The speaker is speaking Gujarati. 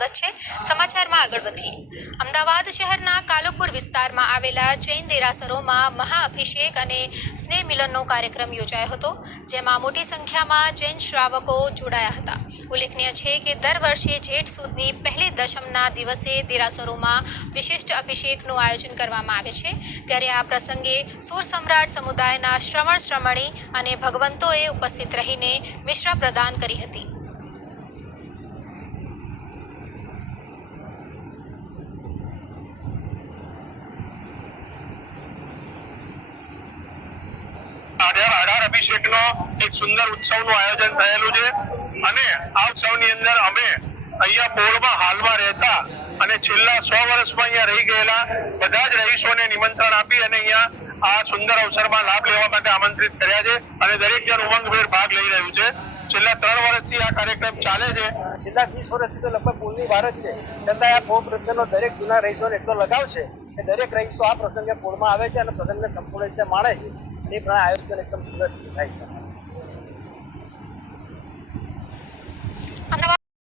સ્વાગત છે। સમાચારમાં આગળ વધીએ। અમદાવાદ શહેરના કાલુપુર વિસ્તારમાં આવેલા જૈન દેરાસરોમાં મહાઅભિષેક અને સ્નેહ મિલનનો કાર્યક્રમ યોજાયો હતો, જેમાં મોટી સંખ્યામાં જૈન શ્રાવકો જોડાયા હતા। ઉલ્લેખનીય છે કે દર વર્ષે જેઠ સુદની પહેલી દશમના દિવસે દેરાસરોમાં વિશિષ્ટ અભિષેકનું આયોજન કરવામાં આવે છે। ત્યારે આ પ્રસંગે સુર સમ્રાટ સમુદાયના શ્રમણી અને ભગવંતોએ ઉપસ્થિત રહીને મિશ્રા પ્રદાન કરી હતી। અભિષેકનો એક સુંદર ઉત્સવનું આયોજન થયેલું છે અને આ ઉત્સવની અંદર અમે અહીંયા પોળમાં હાલમાં રહેતા અને છેલ્લા 100 વર્ષમાં અહીંયા રહી ગયેલા બધા જ રહીશોને નિમંત્રણ આપી અને અહીંયા આ સુંદર અવસરમાં લાભ લેવા માટે આમંત્રિત કર્યા છે અને દરેક જણ ઉમંગભેર ભાગ લઈ રહ્યું છે। છેલ્લા 3 વર્ષથી આ કાર્યક્રમ ચાલે છે। છેલ્લા 20 વર્ષથી તો લગભગ પોળની બહાર જ છે, છતાં આ પોળ પ્રત્યેનો દરેક જૂના રહીશોને એટલો લગાવ છે કે દરેક રહીશો આ પ્રસંગે પોળમાં આવે છે અને પ્રસંગને સંપૂર્ણ રીતે માણે છે। એ પ્રમાણે આયોજન એકદમ સુંદર થાય છે।